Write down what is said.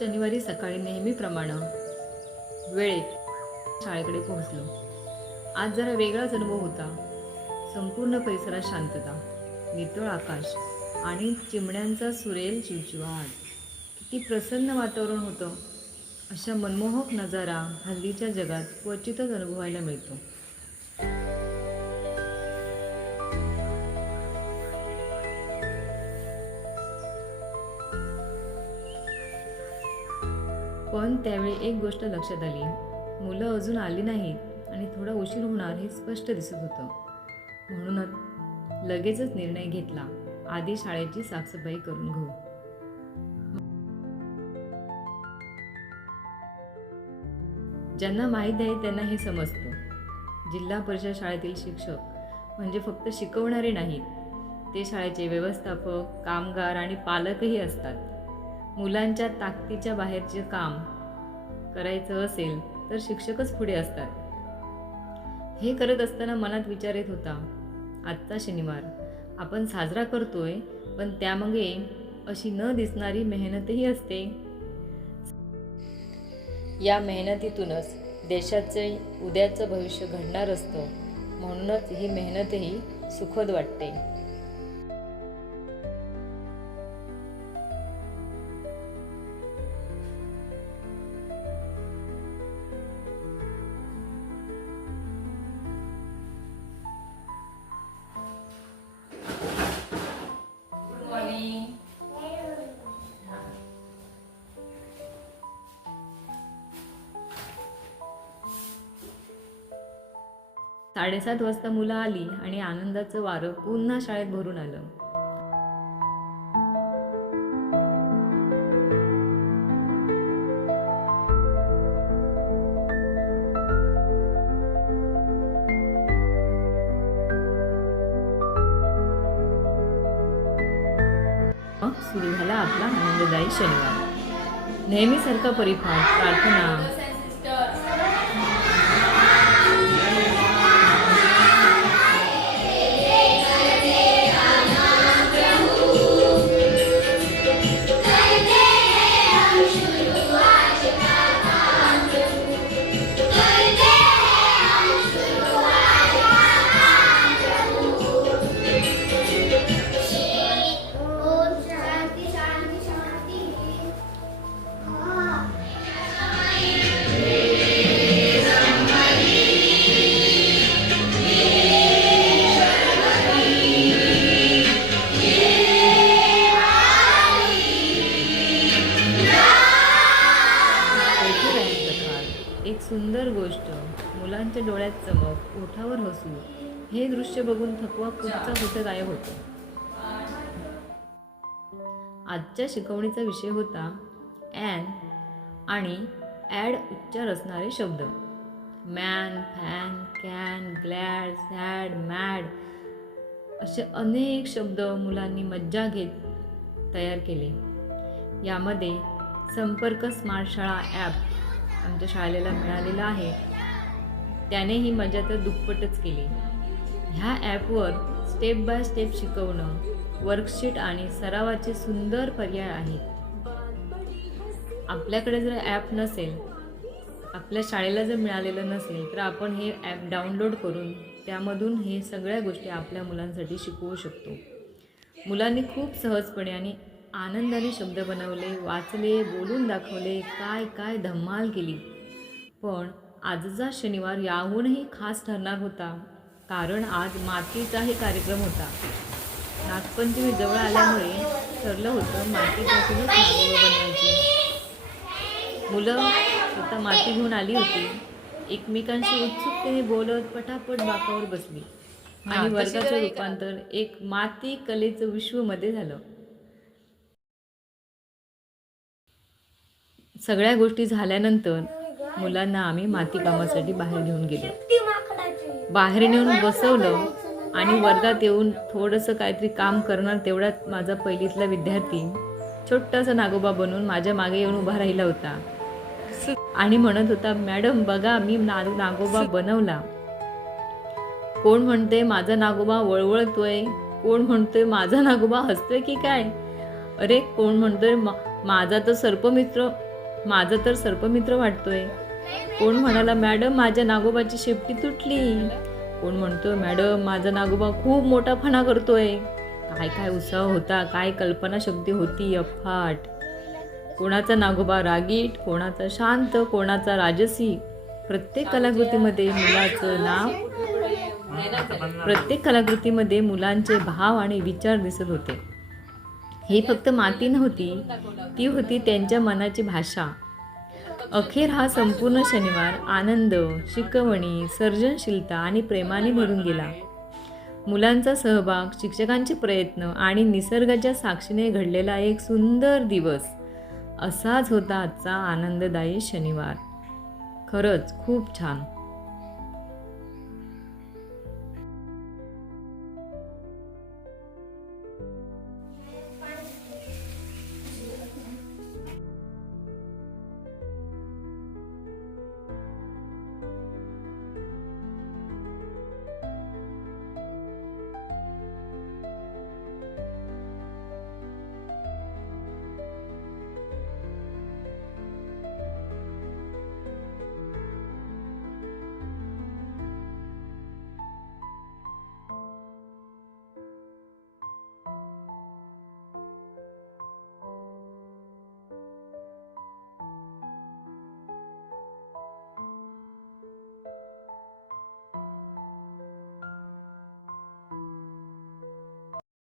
शनिवारी सकाळी नेहमीप्रमाणे वेळेत शाळेकडे पोहोचलो. आज जरा वेगळाच अनुभव होता. संपूर्ण परिसरात शांतता नितळ आकाश आणि चिमण्यांचा सुरेल चिवचिवाट किती प्रसन्न वातावरण होतं. अशा मनमोहक नजारा हल्लीच्या जगात क्वचितच अनुभवायला मिळतो. पण त्यावेळी एक गोष्ट लक्षात आली. मुलं अजून आली नाहीत आणि थोडा उशीर होणार हे स्पष्ट दिसत होतं. म्हणूनच लगेचच निर्णय घेतला. आधी शाळेची साफसफाई करून घेऊ. ज्यांना माहीत आहे त्यांना हे समजतं. जिल्हा परिषद शाळेतील शिक्षक म्हणजे फक्त शिकवणारे नाहीत. ते शाळेचे व्यवस्थापक कामगार आणि पालकही असतात. मुलांच्या ताकदीच्या बाहेरचे काम करायचं असेल तर शिक्षकच पुढे असतात. हे करत असताना मनात विचार येत होता आजचा शनिवार आपण साजरा करतोय पण त्यामागे अशी न दिसणारी मेहनतही असते. या मेहनतीतूनच देशाचे उद्याचं भविष्य घडणार असतं. म्हणूनच ही मेहनतही सुखद वाटते. साडेसात वाजता मुलं आली आणि आनंदाचं वारं पुन्हा शाळेत भरून आलं. सुरू झाला आपला आनंददायी शनिवार. नेहमीसारखा परिपाठ प्रार्थना एक सुंदर गोष्ट. मुलांच्या डोळ्यात चमक ओठावर हसू हे दृश्य बघून थकवा कुठचा कुठे गायब होतो? आजच्या शिकवणीचा विषय होता ॲन आणि ॲड उच्चार असणारे शब्द. Man fan can glad sad mad असे अनेक शब्द मुलांनी मज्जा घेत तयार केले. यामध्ये संपर्क स्मार्ट शाळा ॲप आमच्या शाळेला मिळालेला आहे. त्याने ही मजा तर दुप्पटच केली. ह्या ॲपवर स्टेप बाय स्टेप शिकवणं वर्कशीट आणि सरावाचे सुंदर पर्याय आहेत. आपल्याकडे जर ॲप नसेल आपल्या शाळेला जर मिळालेलं नसेल तर आपण हे ॲप डाउनलोड करून त्यामधून हे सगळ्या गोष्टी आपल्या मुलांसाठी शिकवू शकतो. मुलांनी खूप सहजपणे आणि आनंदाने शब्द बनवले वाचले बोलून दाखवले काय काय धम्माल केली. पण आजचा शनिवार याहूनही खास ठरणार होता कारण आज मातीचाही कार्यक्रम होता. नागपंचमी जवळ आल्यामुळे ठरलं होतं मातीपासूनच नागोबा बनवायची. मुलं स्वतः माती घेऊन आली होती. एकमेकांशी उत्सुकतेने बोलत पटापट बाकावर बसली. आणि वर्गाचं रूपांतर एक माती कलेचं विश्वमध्ये झालं. सगळ्या गोष्टी झाल्यानंतर मुलांना आम्ही माती कामासाठी बाहेर घेऊन गेलो. बाहेर नेऊन बसवलं आणि वर्गात येऊन थोडंसं काहीतरी काम करणार तेवढ्यात माझा पहिलीतला विद्यार्थी छोटासा नागोबा बनून माझ्या मागे येऊन उभा राहिला होता. आणि म्हणत होता मॅडम बघा मी ना नागोबा बनवला. कोण म्हणते माझा नागोबा वळवळतोय? कोण म्हणतोय माझा नागोबा हसतोय की काय? अरे कोण म्हणतोय माझा तर सर्पमित्र माझं तर सर्पमित्र वाटतोय. कोण म्हणाला मॅडम माझ्या नागोबाची शेपटी तुटली. कोण म्हणतोय मॅडम माझा नागोबा खूप मोठा फणा करतोय. काय काय उत्साह होता काय कल्पनाशक्ती होती अफाट. कोणाचा नागोबा रागीट कोणाचा शांत कोणाचा राजसी. प्रत्येक कलाकृतीमध्ये मुलाचं नाव प्रत्येक कलाकृतीमध्ये मुलांचे भाव आणि विचार दिसत होते. ही फक्त माती नव्हती ती होती त्यांच्या मनाची भाषा. अखेर हा संपूर्ण शनिवार आनंद शिकवणी सर्जनशीलता आणि प्रेमाने भरून गेला. मुलांचा सहभाग शिक्षकांचे प्रयत्न आणि निसर्गाच्या साक्षीने घडलेला एक सुंदर दिवस असाच होता आजचा आनंददायी शनिवार. खरंच खूप छान.